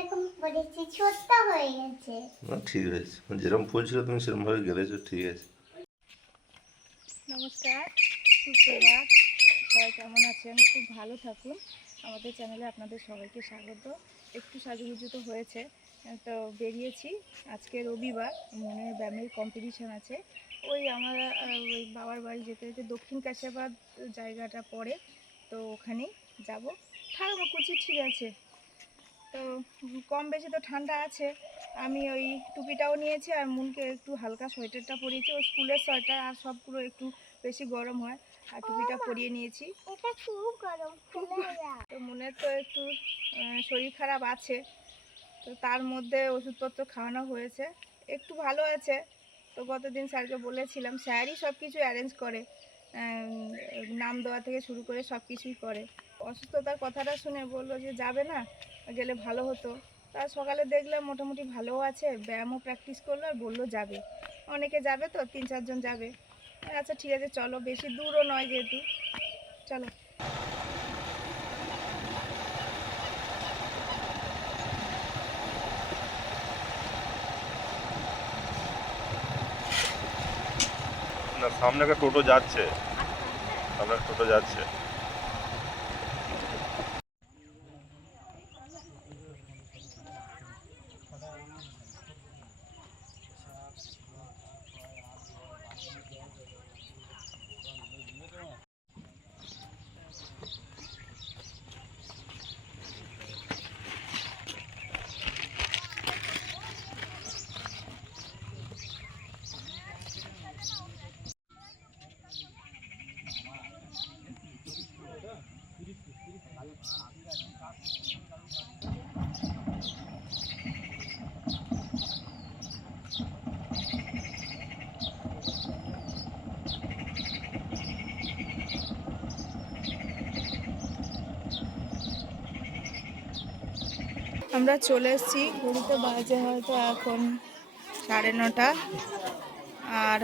যেরকম পড়েছি ছোট্ট হয়ে গেছে। না ঠিক আছে। যেরকম ফুল ছিল তুমি সেরকমভাবে গেলেছো ঠিক আছে। নমস্কার সুপ্রভাত। সবাই কেমন আছেন? খুব ভালো থাকুন। আমাদের চ্যানেলে আপনাদের সবাইকে স্বাগত। একটু সাজুগুজু তো হয়েছে তো বেরিয়েছি। আজকে রবিবার মনের ব্যায়ামের কম্পিটিশন আছে। ওই আমরা ওই বাবার বাড়ি যেতে যেতে দক্ষিণ কাশিয়াবাদ জায়গাটা পড়ে তো ওখানেই যাব। ঠাকুমা কুচি ঠিক আছে। তো কম বেশি তো ঠান্ডা আছে। আমি ওই টুপিটাও নিয়েছি আর মুনকে একটু হালকা সোয়েটারটা পরিয়েছি। ওই স্কুলের সোয়েটার আর সবগুলো একটু বেশি গরম হয় আর টুপিটা পরিয়ে নিয়েছি। এটা খুব গরম তো মনের তো একটু শরীর খারাপ আছে। তো তার মধ্যে ওষুধপত্র খাওয়ানো হয়েছে। একটু ভালো আছে। তো গতদিন স্যারকে বলেছিলাম স্যারই সব কিছু অ্যারেঞ্জ করে। নাম দেওয়া থেকে শুরু করে সব কিছুই করে। অসুস্থতার কথাটা শুনে বলল যে যাবে না? গেলে ভালো হতো। তা সকালে দেখলাম মোটামুটি ভালোও আছে, ব্যায়ামও প্র্যাকটিস করল আর বলল যাবে। অনেকে যাবে তো, তিন চারজন যাবে। আচ্ছা ঠিক আছে, চলো, বেশি দূরও নয় যেহেতু। চলো। সামনে একটা টোটো যাচ্ছে। সামনে টোটো যাচ্ছে। আমরা চলে এসেছি। ঘড়িতে বাজে হয়তো এখন সাড়ে নটা। আর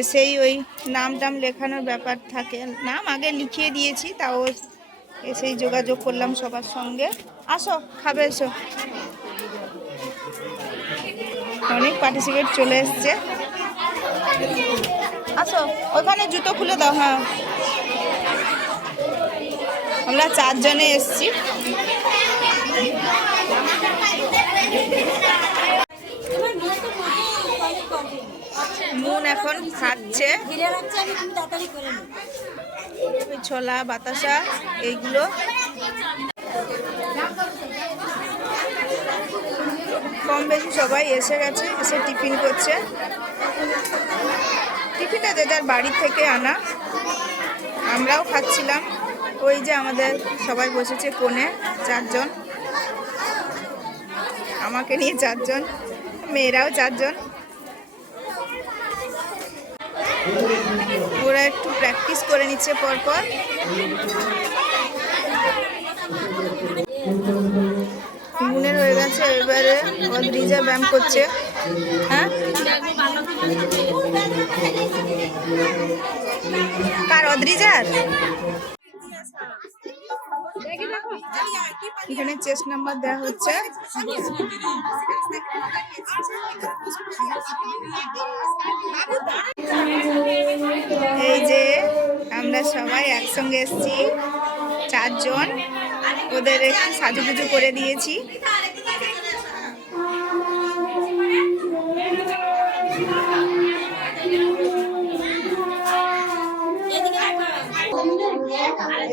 এসেই ওই নাম টাম লেখানোর ব্যাপার থাকে। নাম আগে লিখিয়ে দিয়েছি, তাও এসেই যোগাযোগ করলাম সবার সঙ্গে। আসো, খাবে, এসো। অনেক পার্টিসিপেট চলে এসছে। আসো, ওখানে জুতো খুলে দাও হ্যাঁ। আমরা চারজনে এসছি। মুন এখন খাচ্ছে। ছোলা, বাতাসা, এইগুলো। কম বেশি সবাই এসে গেছে, এসে টিফিন করছে। টিফিনটা যে যার বাড়ি থেকে আনা। আমরাও খাচ্ছিলাম। ওই যে আমাদের সবাই বসেছে কোণে, চারজন। আমাকে নিয়ে চারজন, মেয়েরাও চারজন। ওরা একটু প্র্যাকটিস করে নিচ্ছে পরপর। মুনের হয়ে গেছে এবারে, অদ্রিজা ব্যায়াম করছে। হ্যাঁ? কার, অদ্রিজার? এখানে চেস্ট নাম্বার দেওয়া হচ্ছে। এই যে আমরা সবাই একসঙ্গে এসেছি চারজন। ওদের একটু সাজুগুজু করে দিয়েছি।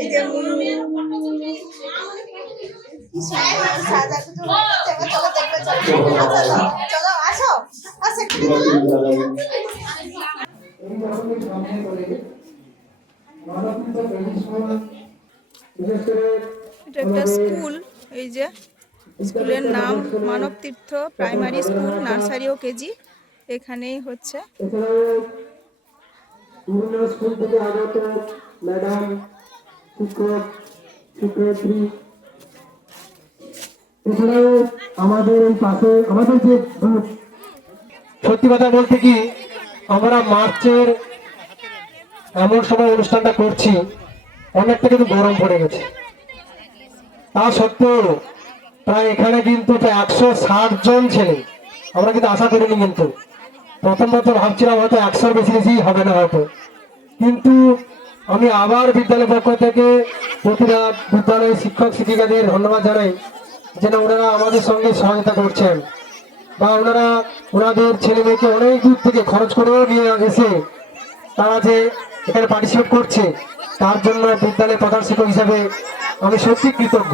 এই যে মুনু সাজাগুজু হচ্ছে। এবার এটা একটা স্কুল, এই যে স্কুলের নাম Manab Tirtha primary school nursery ও কেজি। এখানেই হচ্ছে। স্কুল থেকে আগত ম্যাডাম শিক্ষক, শিক্ষয়িত্রী এছাড়াও আমাদের এই পাশে, আমাদের যে সত্যি কথা বলতে কি, আমরা মার্চের এমন সময় অনুষ্ঠানটা করছি, অনেকটা কিন্তু গরম পড়ে গেছে। তা সত্ত্বেও প্রায় এখানে কিন্তু প্রায় একশো ষাট জন ছেলে, আমরা কিন্তু আশা করিনি কিন্তু। প্রথম প্রথম ভাবছিলাম হয়তো একশোর বেশি বেশি হবে না হয়তো। কিন্তু আমি আবার বিদ্যালয় পক্ষ থেকে প্রতিটা বিদ্যালয়ের শিক্ষক, শিক্ষিকাদের ধন্যবাদ জানাই। যেন ওনারা আমাদের সঙ্গে সহায়তা করছেন বা ওনারা ওনাদের ছেলে মেয়েকে অনেক দূর থেকে খরচ করেও নিয়ে এসে তারা যে এখানে পার্টিসিপেট করছে, তার জন্য বিদ্যালয়ের প্রধান শিক্ষক হিসাবে আমি সত্যি কৃতজ্ঞ।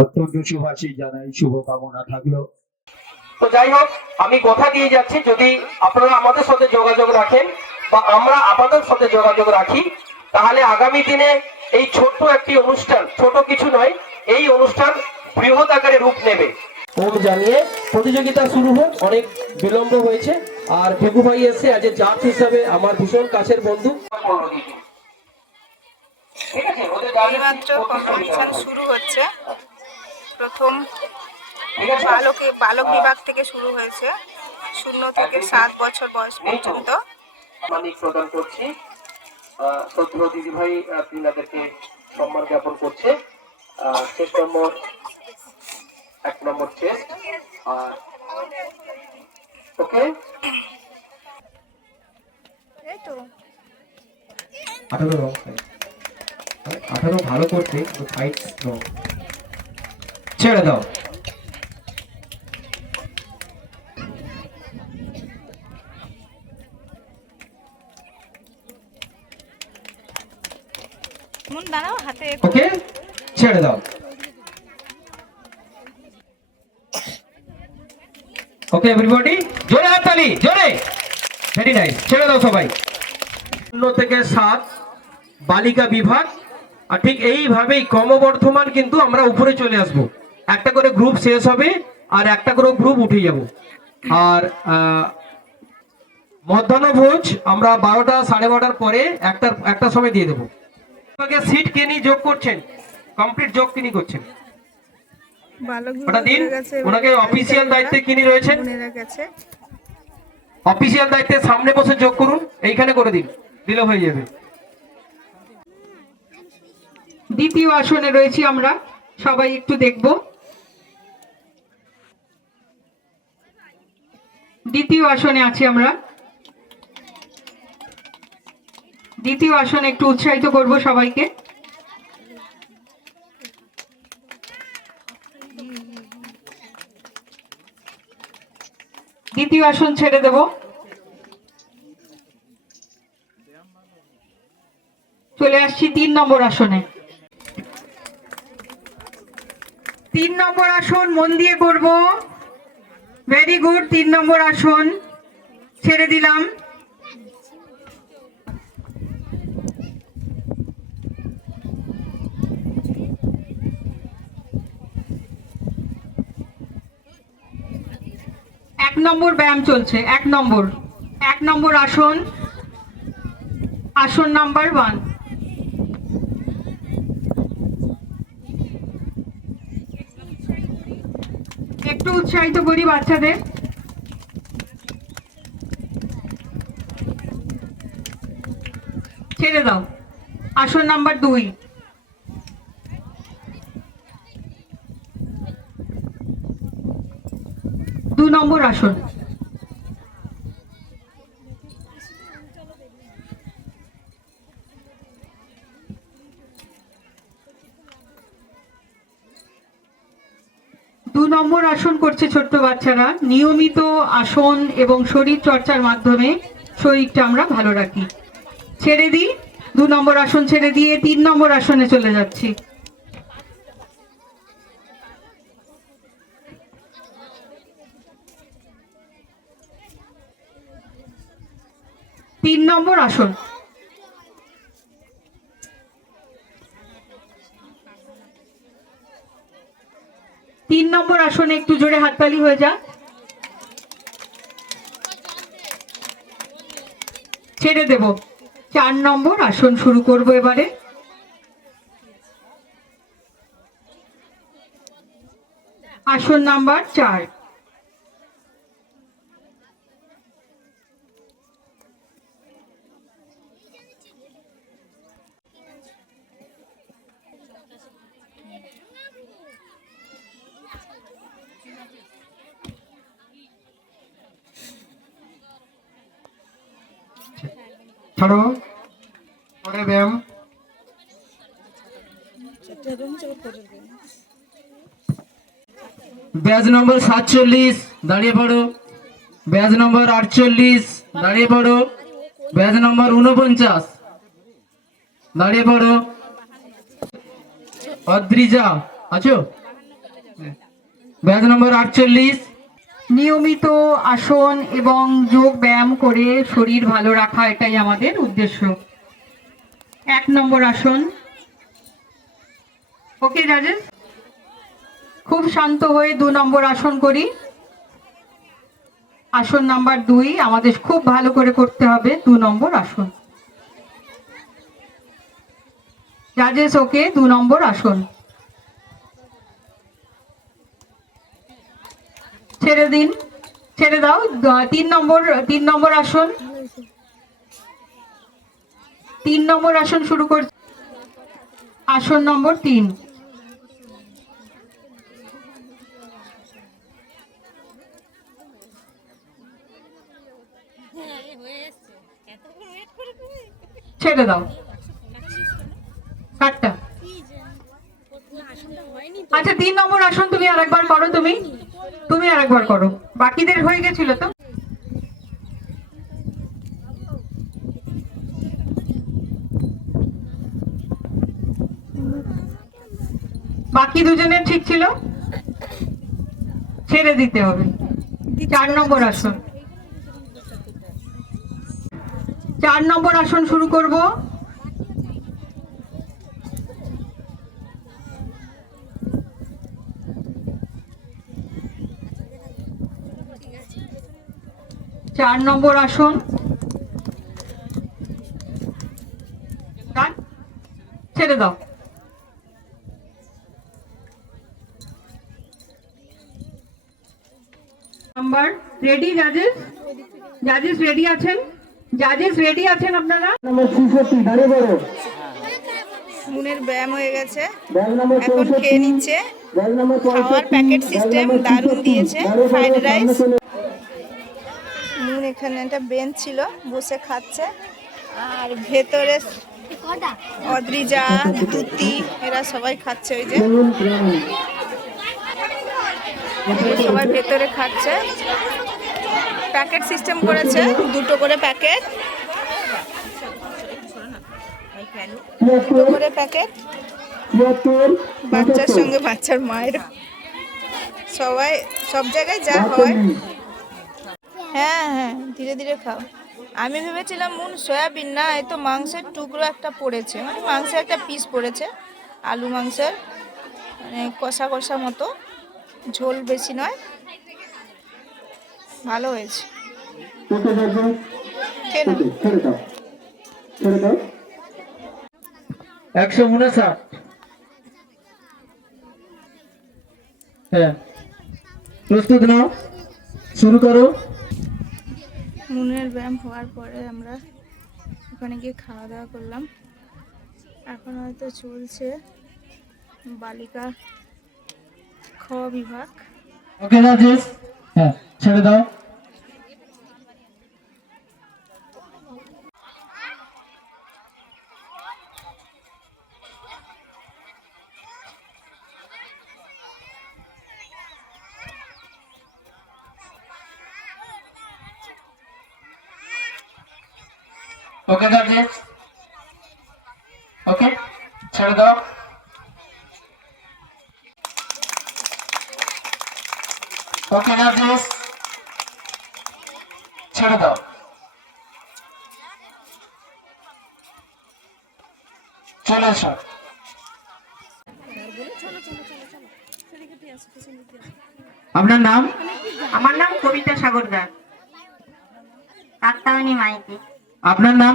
অত্যন্ত সুভাষী জানাই শুভকামনা থাকল। তো যাই হোক আমি কথা দিয়ে যাচ্ছি যদি আপনারা আমাদের সাথে যোগাযোগ রাখেন বা আমরা আপনাদের সাথে যোগাযোগ রাখি তাহলে আগামী দিনে এই ছোট্ট একটি অনুষ্ঠান ছোট কিছু নয় এই অনুষ্ঠান বৃহৎ আকারে রূপ নেবে। ওম জানিয়ে প্রতিযোগিতা শুরু হোক অনেক বিলম্ব হয়েছে আর ভিগু ভাই এসে আজ জাত হিসাবে আমার ভীষণ কাছের বন্ধু। ঠিক আছে শুরু হচ্ছে। প্রথম বালকে বালক বিভাগ থেকে শুরু হয়েছে। শূন্য থেকে সাত বছর বয়স পর্যন্ত। মানিক প্রদান করছি। সত্য দিদি ভাই তিনাদেরকে সম্মান জ্ঞাপন করছে। চেস্ট নম্বর এক নম্বর চেস্ট আর ওকে? এই তো। আঠারো রং আঠারো ভালো করছে ফাইট রং ছেড়ে দাও। মন ওকে? ছেড়ে দাও। ওকে এভরিবডি জোরে হাততালি জোরে! ভেরি নাইস ছেড়ে দাও সবাই। শূন্য থেকে সাত বালিকা বিভাগ। আর ঠিক এইভাবেই ক্রমবর্ধমান কিন্তু আমরা উপরে চলে আসব। একটা করে গ্রুপ শেষ হবে আর একটা করে গ্রুপ উঠে যাব। আর মধ্যাহ্নভোজ আমরা বারোটা সাড়ে বারোটার পরে একটা একটা সময় দিয়ে দেবো। সিট কিনি যোগ করছেন? কমপ্লিট যোগ কিনি করছেন। দিন। ওনাকে অফিসিয়াল দায়িত্বে কিনি রয়েছেন। অফিসিয়াল দায়িত্বে সামনে বসে যোগ করুন এইখানে করে দিন দিলে হয়ে যাবে। দ্বিতীয় আসনে রয়েছি আমরা সবাই একটু দেখব। দ্বিতীয় আসনে আছি আমরা। দ্বিতীয় আসনে একটু উৎসাহিত করব সবাইকে। দ্বিতীয় আসন ছেড়ে দেব। চলে আসছি তিন নম্বর আসনে। তিন নম্বর আসন মন দিয়ে করব। ভেরি গুড তিন নম্বর আসন। ছেড়ে দিলাম। এক নম্বর ব্যায়াম চলছে, এক নম্বর। এক নম্বর আসন আসন নাম্বার ওয়ান একটু উৎসাহিত করি বাচ্চাদের। ছেড়ে দাও। আসন নাম্বার দুই। দু নম্বর আসন। নম্বর আসন করছে ছোট্ট বাচ্চারা। নিয়মিত আসন এবং শরীর চর্চার মাধ্যমে শরীরটা আমরা ভালো রাখি। ছেড়ে দিই, দু নম্বর আসন ছেড়ে দিয়ে তিন নম্বর আসনে চলে যাচ্ছি। তিন নম্বর আসন। তিন নম্বর আসনে একটু জোরে হাততালি হয়ে যাক ছেড়ে দেব। চার নম্বর আসন শুরু করব এবারে। আসন নাম্বার চার ছাড়ো পরে ব্যায়াম ব্যাচ নম্বর সাতচল্লিশ, দাঁড়িয়ে পড়ো। ব্যাচ নম্বর আটচল্লিশ, দাঁড়িয়ে পড়ো। ব্যাচ নম্বর উনপঞ্চাশ দাঁড়িয়ে পড়ো। অদ্রিজা, আছো? ব্যাচ নম্বর আটচল্লিশ। নিয়মিত আসন এবং যোগ ব্যায়াম করে শরীর ভালো রাখা এটাই আমাদের উদ্দেশ্য। এক নম্বর আসন। ওকে রাজেশ খুব শান্ত হয়ে দু নম্বর আসন করি। আসন নাম্বার দুই, আমাদের খুব ভালো করে করতে হবে দু নম্বর আসন। রাজেশ ওকে, দু নম্বর আসন। ছেড়ে দিন, ছেড়ে দাও তিন নম্বর তিন নম্বর আসন। তিন নম্বর আসন শুরু কর আসন নম্বর তিন। ছেড়ে দাও। কাটটা। আচ্ছা তিন নম্বর আসন তুমি আরেকবার করো তুমি। তুমি আরেকবার করো। বাকিদের হয়ে গেছিল তো? বাকি দুজনের ঠিক ছিল? ছেড়ে দিতে হবে। চার নম্বর আসন। চার নম্বর আসন শুরু করব। চার নম্বর আসন। ছেড়ে দাও। Number, ready, জাজেস? জাজেস রেডি আছেন? জাজেস রেডি আছেন আপনারা। মুনের ব্যায়াম হয়ে গেছে। এখন খেয়ে নিচ্ছে। খাওয়ার প্যাকেট সিস্টেম দারুণ দিয়েছে ফ্রাইড রাইস মুন এখানে একটা বেঞ্চ ছিল বসে খাচ্ছে। আর ভেতরে অদ্রিজা দুতি এরা সবাই খাচ্ছে ওই যে। সবাই ভেতরে খাচ্ছে। প্যাকেট সিস্টেম করেছে, দুটো করে প্যাকেট। দুটো করে প্যাকেট। বাচ্চার সঙ্গে বাচ্চার মায়ের। সবাই, সব জায়গায় যা হয়। হ্যাঁ হ্যাঁ ধীরে ধীরে খাও। আমি ভেবেছিলাম, মুন, সয়াবিন না, এই তো মাংসের টুকরো একটা পড়েছে। মানে মাংসের একটা পিস পড়েছে, আলু মাংসের মানে কষা কষা মতো। ঝোল বেশি নয়। ভালো হয়েছে। একশো উনষাট হ্যাঁ। প্রস্তুত নাও। শুরু করো। মুনের ব্যায়াম হওয়ার পরে আমরা ওখানে গিয়ে খাওয়া দাওয়া করলাম। এখন হয়তো চলছে বালিকা খ বিভাগ। ওকে রাজেশ। হ্যাঁ। ছেড়ে দাও। ওকে রাজেশ ওকে ছেড়ে দাও। ওকে নার্জিস ছেড়ে দাও। চলে এসো আপনার নাম? আমার নাম কবিতা সাগরদার। কাকতামণি মাইতি। আপনার নাম?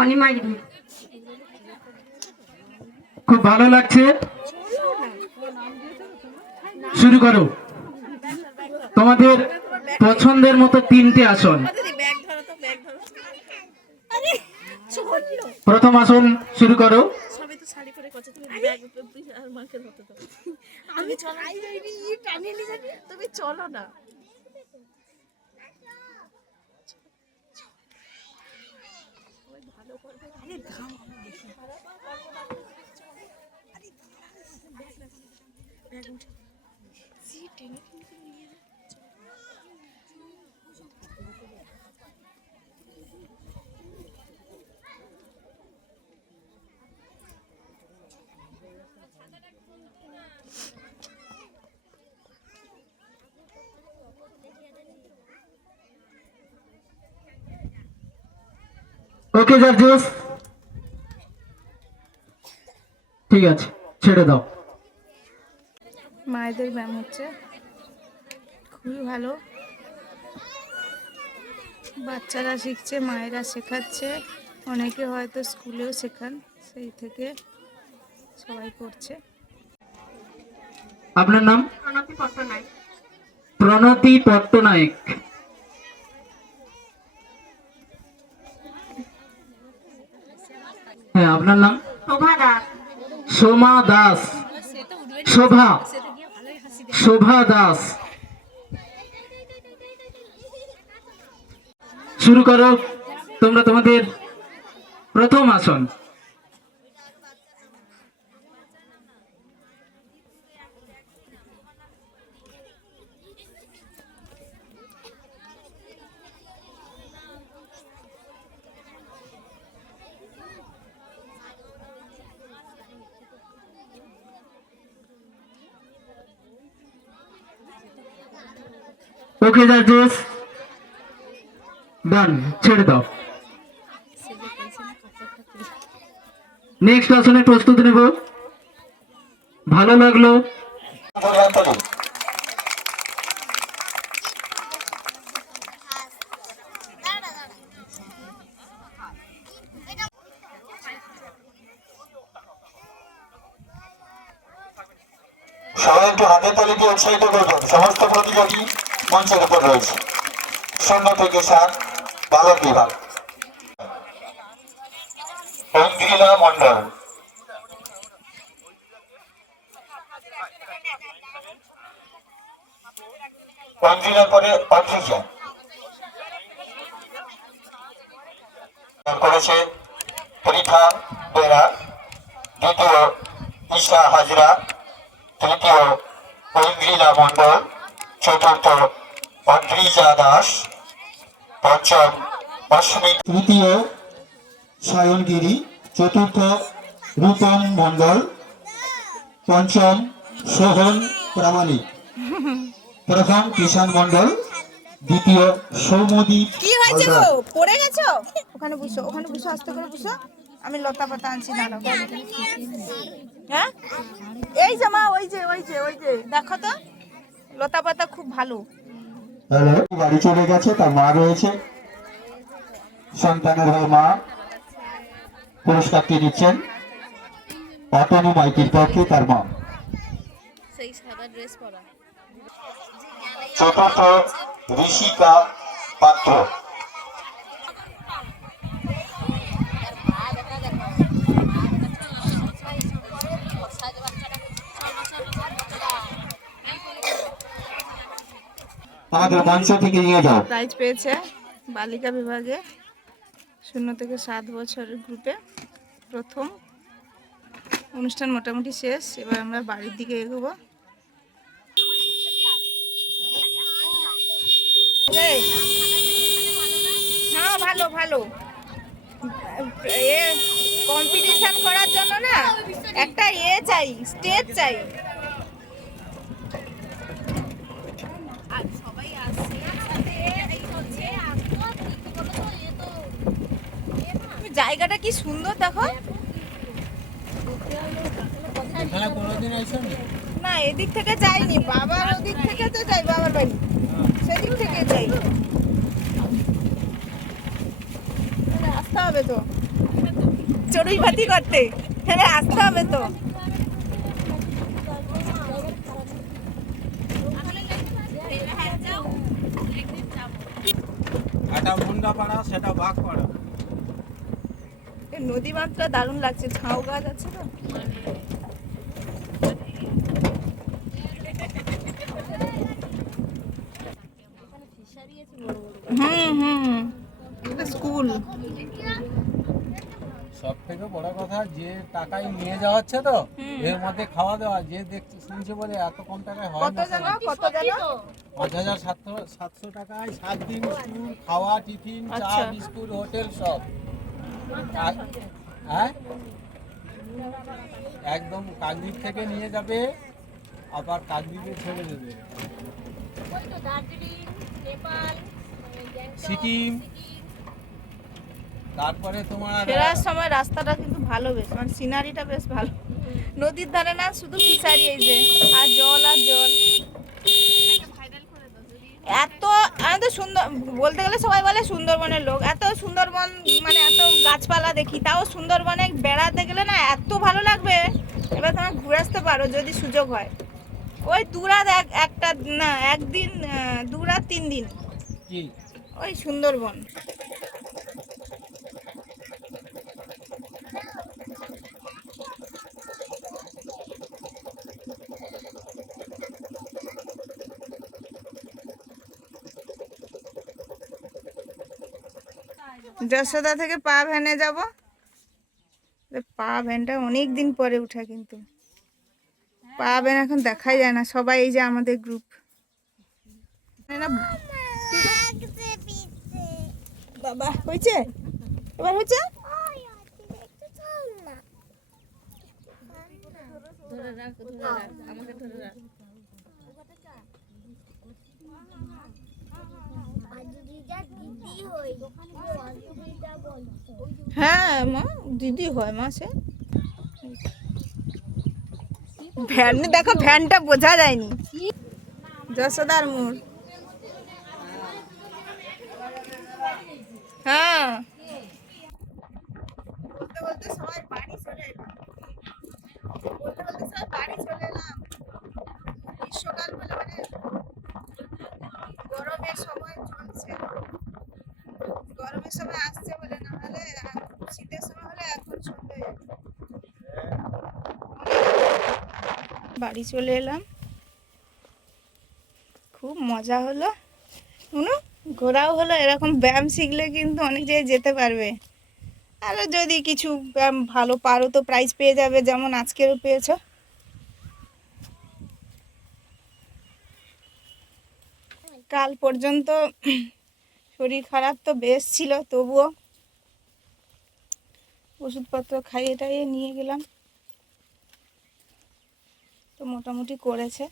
অনিমাগিরি খুব ভালো লাগছে। শুরু করো। তোমাদের পছন্দের মতো তিনটে আসন। প্রথম আসন শুরু করো। ব্যাগ আর মাকে ধরতে দাও আমি চলাই যাইনি টানিয়ে নিয়ে যাবি তুমি চলো না ওকে জার্জিস ঠিক আছে ছেড়ে দাও। মায়েদের ব্যায়াম হচ্ছে। খুবই ভালো। বাচ্চারা শিখছে মায়েরা শেখাচ্ছে। অনেকে হয়তো স্কুলেও শেখান সেই থেকে সবাই করছে। আপনার নাম? প্রণতি পট্টনায়ক প্রণতি পট্টনায়ক। আপনার নাম? সোমা দাস। শোভা। শোভা দাস। শুরু করো। তোমরা তোমাদের প্রথম আসন। ওকে জার্জিস ডান ছেড়ে দাও। নেক্সট আসনের প্রস্তুতি নেব। ভালো লাগল। সবাই একটু হাতে তালি দিয়ে উৎসাহিত করবেন। সমস্ত প্রতিযোগী মঞ্চের উপর রয়েছে। শূন্য থেকে সাত বালক বিভাগ। মন্ডল অঞ্জিলার পরে করেছে পরীক্ষা বেরা দ্বিতীয় ঈশা হাজরা, তৃতীয় ঐন্দ্রিলা মন্ডল চতুর্থ অদ্রিজা দাস পঞ্চম অশ্বিনী তৃতীয় সায়নগিরি, চতুর্থ রূপম মণ্ডল, পঞ্চম সোহন প্রামাণিক। প্রথম কিষান মণ্ডল, দ্বিতীয় কি হয়েছে গো? পড়ে গেছো? ওখানে বসো ওখানে বসো বসো। আমি লতা পাতা আনছি হ্যাঁ? এই ওই যে ওই যে ওই যে, দেখো তো। লতা পাতা খুব ভালো। বাড়ি চলে গেছে তার মা রয়েছে। সন্তানের হয়ে মা পুরস্কারটি নিচ্ছেন অতনু মাইতির পক্ষে তার মা। চতুর্থ ঋষিকা পাত্র। মঞ্চ থেকে নিয়ে যাও। প্রাইজ পেয়েছে বালিকা বিভাগে শূন্য থেকে সাত বছরের গ্রুপে প্রথম। অনুষ্ঠান মোটামুটি শেষ এবার আমরা বাড়ির দিকে এগোবো। হ্যাঁ ভালো ভালো। এ কম্পিটিশন করার জন্য না একটা ইয়ে চাই স্টেজ চাই। জায়গাটা কি সুন্দর দেখো? না এদিক থেকে যাইনি। বাবার ওদিক থেকে তো যাই বাবার বাড়ি। সেদিক থেকে যাই। আসতে হবে তো। চড়ুই ভাতি করতে। হ্যাঁ আসতে হবে তো। একটা মুন্ডা পাড়া সেটা বাঘ পাড়া। নদী মাত্রা দারুণ লাগছে ঝাউ গাছ আছে তো হুম হুম। স্কুল। সব থেকে বড় কথা যে টাকায় নিয়ে যাওয়া হচ্ছে তো এর মধ্যে খাওয়া দাওয়া যে দেখছে শুনছে বলে এত কম টাকায় হয় কত কত পাঁচ হাজার সাতশো সাতশো টাকায় সাত দিন স্কুল খাওয়া টিফিন চা আচ্ছা। বিস্কুট হোটেল সব। হ্যাঁ? একদম কাকদ্বীপ থেকে নিয়ে যাবে আবার কাকদ্বীপে ছেড়ে দেবে। সিকিম। তারপরে তোমার ফেরার সময় রাস্তাটা কিন্তু ভালো বেশ মানে সিনারিটা বেশ ভালো। নদীর ধারে না শুধু ফিসারি এই যে আর জল আর জল। এত এত সুন্দর বলতে গেলে সবাই বলে সুন্দরবনের লোক। এত সুন্দরবন মানে এত গাছপালা দেখি তাও সুন্দরবনে বেড়াতে গেলে না এত ভালো লাগবে। এবার তোমার ঘুরে আসতে পারো যদি সুযোগ হয়। ওই দু রাত এক একটা না একদিন দুরাত দু রাত তিন দিন। ওই সুন্দরবন। যশোদা থেকে পা ভ্যানে যাব। পা ভ্যানটা অনেক দিন পরে উঠা কিন্তু। পা ভ্যান এখন দেখাই যায় না। সবাই এই যে আমাদের গ্রুপ না লাগছে পিছে বাবা হয়েছে এবার হয়েছে ওই আছি দেখতে চাও না আজুরিটা দিদি হই আজুরিটা বলছো হ্যাঁ মা দিদি হয় মা সে ভ্যান, দেখো ভ্যানটা বোঝা যায়নি। যশোদার হ্যাঁ। বাড়ি চলে বলতে বলতে সবাই বাড়ি চলে এলাম। গ্রীষ্মকাল বলে মানে গরমের সময় চলছে। গরমের সময় আসছে বলে না হলে শীতের সময় বাড়ি চলে এলাম। খুব মজা হলো। শুনো ঘোরাও হলো। এরকম ব্যায়াম শিখলে কিন্তু অনেক জায়গায় যেতে পারবে। আরও যদি কিছু ব্যায়াম ভালো পারো তো প্রাইজ পেয়ে যাবে, যেমন আজকেরও পেয়েছ। কাল পর্যন্ত শরীর খারাপ তো বেশ ছিল, তবুও ওষুধপত্র খাইয়ে টাইয়ে নিয়ে গেলাম। তো মোটামুটি করেছে।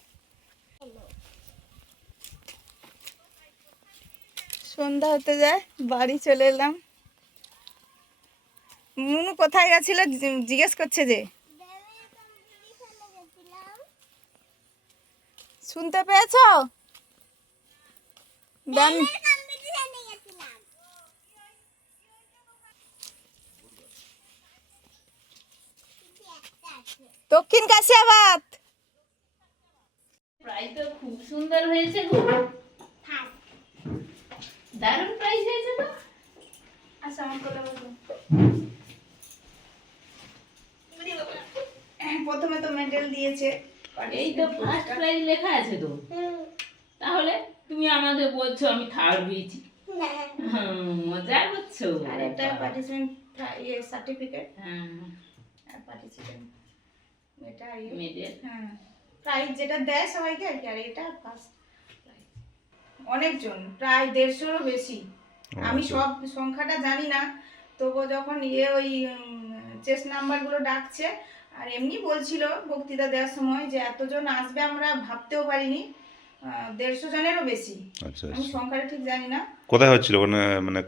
সন্ধ্যা হতে যায়, বাড়ি চলে এলাম। মুনু কোথায় গেছিল জিজ্ঞেস করছে যে? শুনতে পেয়েছ? ব্যায়াম দক্ষিণ কাশিয়াবাদ প্রাইস খুব সুন্দর হয়েছে গো। দারুণ প্রাইস হয়েছে তো। আচ্ছা আমার কথা বলব। প্রথমে তো মেডেল দিয়েছে। এই তো ফার্স্ট প্রাইজ লেখা আছে তো। তাহলে তুমি আমাকে বলছো আমি থার্ড হয়েছি হুম, মজা করছ। আর একটা পার্টিসিপেন্ট ইয়ে সার্টিফিকেট হ্যাঁ। আর পার্টিসিপেন্ট এটা হ্যাঁ। প্রাইজ যেটা দেয় সবাইকে আর কি আর এটা ফার্স্ট অনেকজন প্রায় দেড়শোরও বেশি। আমি সব সংখ্যাটা জানি না তবু যখন ইয়ে ওই চেস্ট নাম্বারগুলো ডাকছে আর এমনি বলছিল বক্তৃতা দেওয়ার সময় যে এতজন আসবে আমরা ভাবতেও পারিনি দেড়শো জনেরও বেশি। আচ্ছা আমি আচ্ছা। সংখ্যাটা ঠিক জানি না। কোথায় হচ্ছিল ওখানে মানে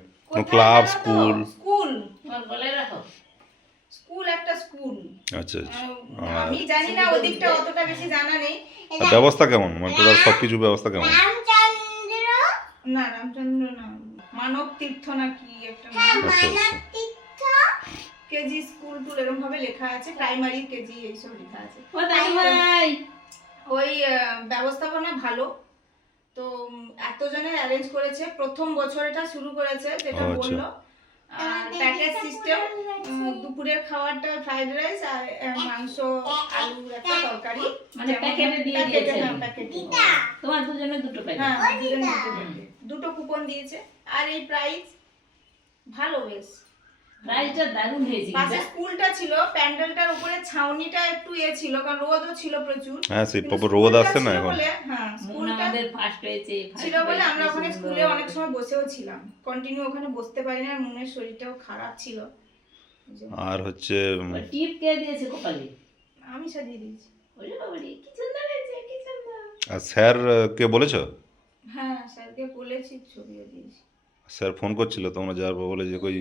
ক্লাব স্কুল স্কুল গলায় রাখো। স্কুল একটা স্কুল। আচ্ছা আচ্ছা। আমি জানি না ওদিকটা অতটা বেশি জানা নেই। ব্যবস্থা কেমন? মানে টোটাল সব কিছু ব্যবস্থা কেমন? রামচন্দ্র? না রামচন্দ্র না। মানব তীর্থ না কি একটা। আচ্ছা আচ্ছা তীর্থ? কেজি স্কুল টুল এরকম ভাবে লেখা আছে প্রাইমারি কেজি এইসব লেখা আছে। ও দাদিভাই ওই ব্যবস্থাপনা ভালো। তো উম, এতজনের অ্যারেঞ্জ করেছে। প্রথম বছর এটা শুরু করেছে যেটা আচ্ছা। বলল। আর প্যাকেজ সিস্টেম দুপুরের খাবারটা ফ্রাইড রাইস আর মাংস আলু একটা তরকারি। মানে প্যাকেটে দিয়ে দিয়েছে। হ্যাঁ, প্যাকেটে। তোমার দুজনে দুটো প্যাকেট হ্যাঁ দুটো প্যাকেট। দুটো কুপন দিয়েছে। আর এই প্রাইস ভালো বেশ। প্রাইসটা দারুণ হয়েছে পাশে স্কুলটা ছিল প্যান্ডেলটার উপরে ছাউনিটা একটু এ ছিল কারণ রোদও ছিল প্রচুর। হ্যাঁ সেই প্রবল রোদ আসছে না এখন? হ্যাঁ স্কুলটা ফার্স্ট হয়েছে ছিল বলে আমরা ওখানে স্কুলে অনেক সময় বসেও ছিলাম। কন্টিনিউ ওখানে বসতে পারি না মনের শরীরটাও খারাপ ছিল। আর হচ্ছে টিপ কে দিয়েছে কপালে? আমি সাজিয়ে দিয়েছি। ওরে বাবারে কি সুন্দর হয়েছে কি সুন্দর আর স্যার কে বলেছ? হ্যাঁ স্যারকে বলেছি ছবিও দিয়েছি। স্যার ফোন করছিল তোমরা পর বলে যে কই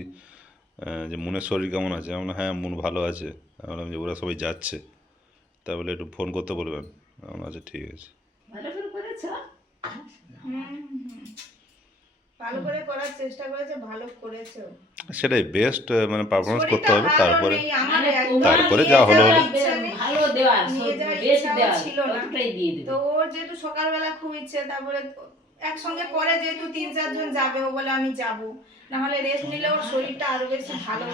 যে মনের শরীর কেমন আছে? আমি হ্যাঁ মন ভালো আছে। আমি বললাম যে ওরা সবাই যাচ্ছে। তা বলে একটু ফোন করতে বলবেন। আমি বললাম, আচ্ছা ঠিক আছে। ভালো করে করেছ? হুম, হুম। ভালো করে করার চেষ্টা করেছে ভালো করেছে। সেটাই বেস্ট মানে পারফরমেন্স করতে হবে তারপরে আমার মানে তারপরে যা হলো হলো। তো ওর যেহেতু সকালবেলা খুব ইচ্ছে তারপরে একসঙ্গে করে যেহেতু তিন চারজন যাবে ও বলে আমি যাব। না হলে রেস্ট নিলে ওর শরীরটা আরও বেশি ভালো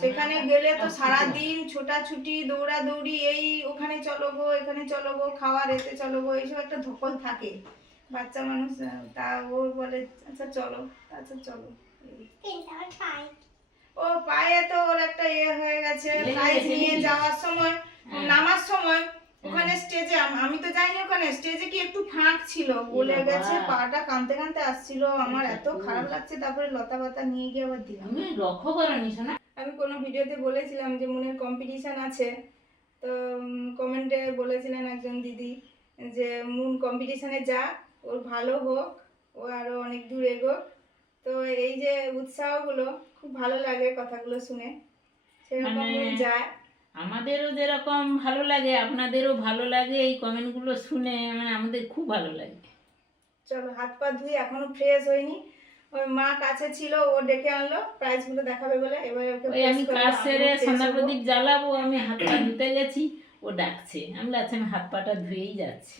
সেখানে গেলে তো সারা দিন ছোটাছুটি দৌড়াদৌড়ি এই ওখানে চলো গো এখানে চলো গো খাওয়া রেতে চলো গো এইসব একটা ধকল থাকে। বাচ্চা মানুষ তা ও বলে আচ্ছা চলো। আচ্ছা চলো। ও পায়ে তো ওর একটা ইয়ে হয়ে গেছে। প্রাইজ নিয়ে যাওয়ার সময় হ্যাঁ। নামার সময় ওখানে স্টেজে আমি তো যাইনি ওখানে স্টেজে কি একটু ফাঁক ছিল? বলে গেছে পাটা কানতে কানতে আসছিল আমার এত খারাপ লাগছে তারপরে লতা পাতা নিয়ে গিয়ে আবার দিলাম। তুমি লক্ষ্য করো নি শোনা আমি কোনো ভিডিওতে বলেছিলাম যে মনের কম্পিটিশন আছে। তো কমেন্টে বলেছিলেন একজন দিদি যে মুন কম্পিটিশনে যা ওর ভালো হোক ও আরও অনেক দূর এগোক। তো এই যে উৎসাহগুলো খুব ভালো লাগে কথাগুলো শুনে। সেরকম মানে- যায়। আমাদেরও যেরকম ভালো লাগে আপনাদেরও ভালো লাগে এই কমেন্টগুলো শুনে মানে আমাদের খুব ভালো লাগে। চলো হাত পা ধুই এখনও ফ্রেশ হয়নি। ওই মা কাছে ছিল ও ডেকে আনলো প্রাইজগুলো দেখাবে বলে। এবারে ওই আমি কাজ সেরে সন্ধ্যা প্রদীপ জ্বালাবো আমি হাত পা ধুতে গেছি ও ডাকছে। আমি বলছি আমি হাত পাটা ধুয়েই যাচ্ছি।